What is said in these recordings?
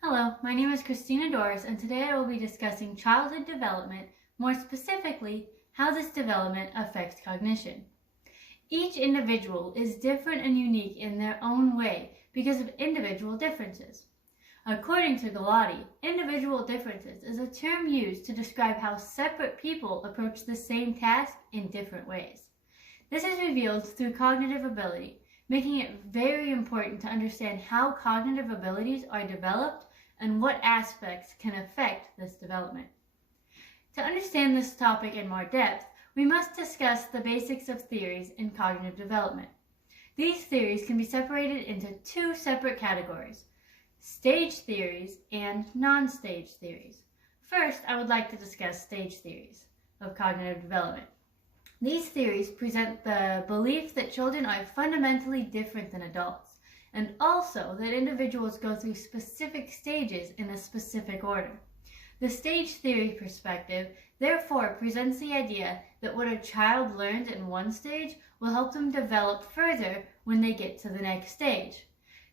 Hello, my name is Christina Doris, and today I will be discussing childhood development, more specifically, how this development affects cognition. Each individual is different and unique in their own way because of individual differences. According to Galati, individual differences is a term used to describe how separate people approach the same task in different ways. This is revealed through cognitive ability, making it very important to understand how cognitive abilities are developed and what aspects can affect this development. To understand this topic in more depth, we must discuss the basics of theories in cognitive development. These theories can be separated into two separate categories: stage theories and non-stage theories. First, I would like to discuss stage theories of cognitive development. These theories present the belief that children are fundamentally different than adults, and also that individuals go through specific stages in a specific order. The stage theory perspective therefore presents the idea that what a child learns in one stage will help them develop further when they get to the next stage.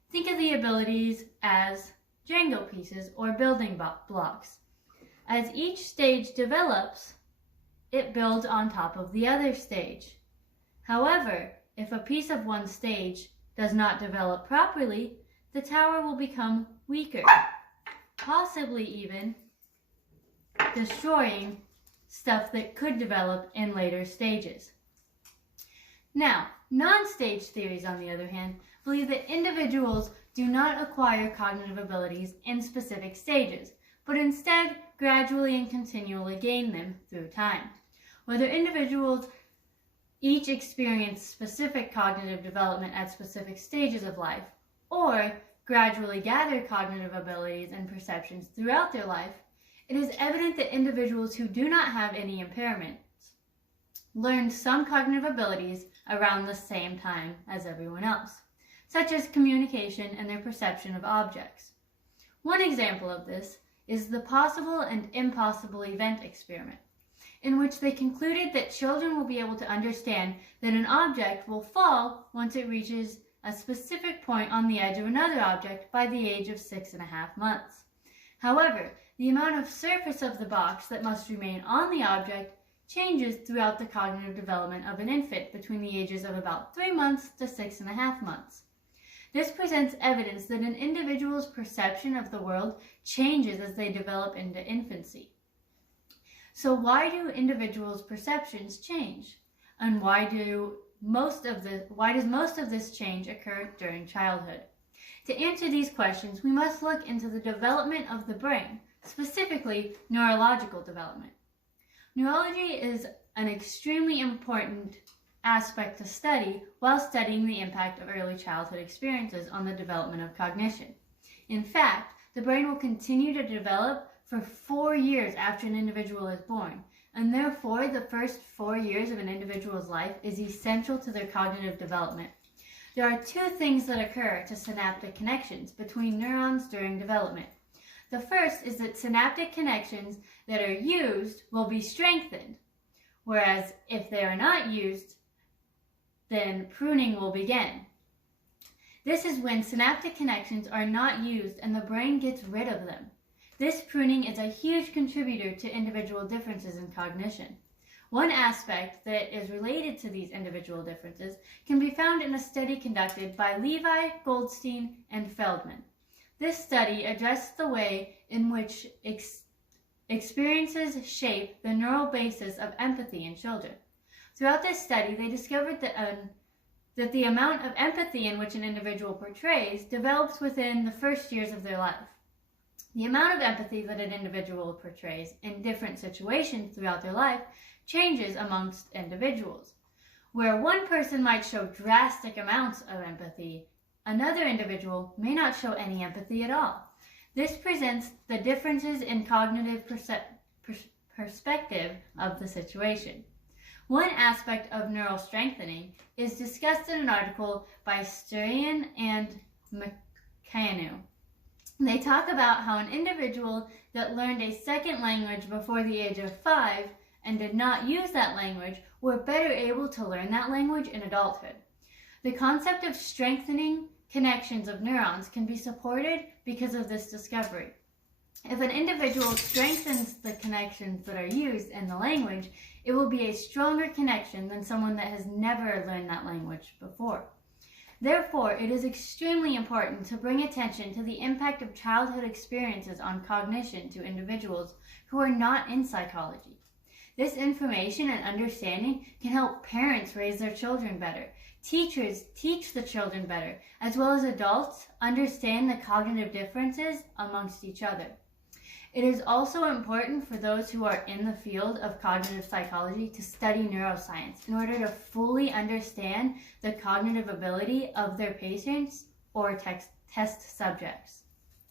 Think of the abilities as Jenga pieces or building blocks. As each stage develops, it builds on top of the other stage. However, if a piece of one stage does not develop properly, the tower will become weaker, possibly even destroying stuff that could develop in later stages. Now, non-stage theories, on the other hand, believe that individuals do not acquire cognitive abilities in specific stages, but instead gradually and continually gain them through time. Whether individuals each experience specific cognitive development at specific stages of life, or gradually gather cognitive abilities and perceptions throughout their life, it is evident that individuals who do not have any impairments learn some cognitive abilities around the same time as everyone else, such as communication and their perception of objects. One example of this is the possible and impossible event experiment, in which they concluded that children will be able to understand that an object will fall once it reaches a specific point on the edge of another object by the age of 6.5 months. However, the amount of surface of the box that must remain on the object changes throughout the cognitive development of an infant between the ages of about 3 months to 6.5 months. This presents evidence that an individual's perception of the world changes as they develop into infancy. So why do individuals' perceptions change? And why does most of this change occur during childhood? To answer these questions, we must look into the development of the brain, specifically neurological development. Neurology is an extremely important aspect to study while studying the impact of early childhood experiences on the development of cognition. In fact, the brain will continue to develop for 4 years after an individual is born, and therefore the first 4 years of an individual's life is essential to their cognitive development. There are two things that occur to synaptic connections between neurons during development. The first is that synaptic connections that are used will be strengthened, whereas if they are not used, then pruning will begin. This is when synaptic connections are not used and the brain gets rid of them. This pruning is a huge contributor to individual differences in cognition. One aspect that is related to these individual differences can be found in a study conducted by Levi, Goldstein, and Feldman. This study addressed the way in which experiences shape the neural basis of empathy in children. Throughout this study, they discovered that the amount of empathy in which an individual portrays develops within the first years of their life. The amount of empathy that an individual portrays in different situations throughout their life changes amongst individuals. Where one person might show drastic amounts of empathy, another individual may not show any empathy at all. This presents the differences in cognitive perspective of the situation. One aspect of neural strengthening is discussed in an article by Sturyan and McCannu. They talk about how an individual that learned a second language before the age of 5 and did not use that language were better able to learn that language in adulthood. The concept of strengthening connections of neurons can be supported because of this discovery. If an individual strengthens the connections that are used in the language, it will be a stronger connection than someone that has never learned that language before. Therefore, it is extremely important to bring attention to the impact of childhood experiences on cognition to individuals who are not in psychology. This information and understanding can help parents raise their children better, teachers teach the children better, as well as adults understand the cognitive differences amongst each other. It is also important for those who are in the field of cognitive psychology to study neuroscience in order to fully understand the cognitive ability of their patients or test subjects.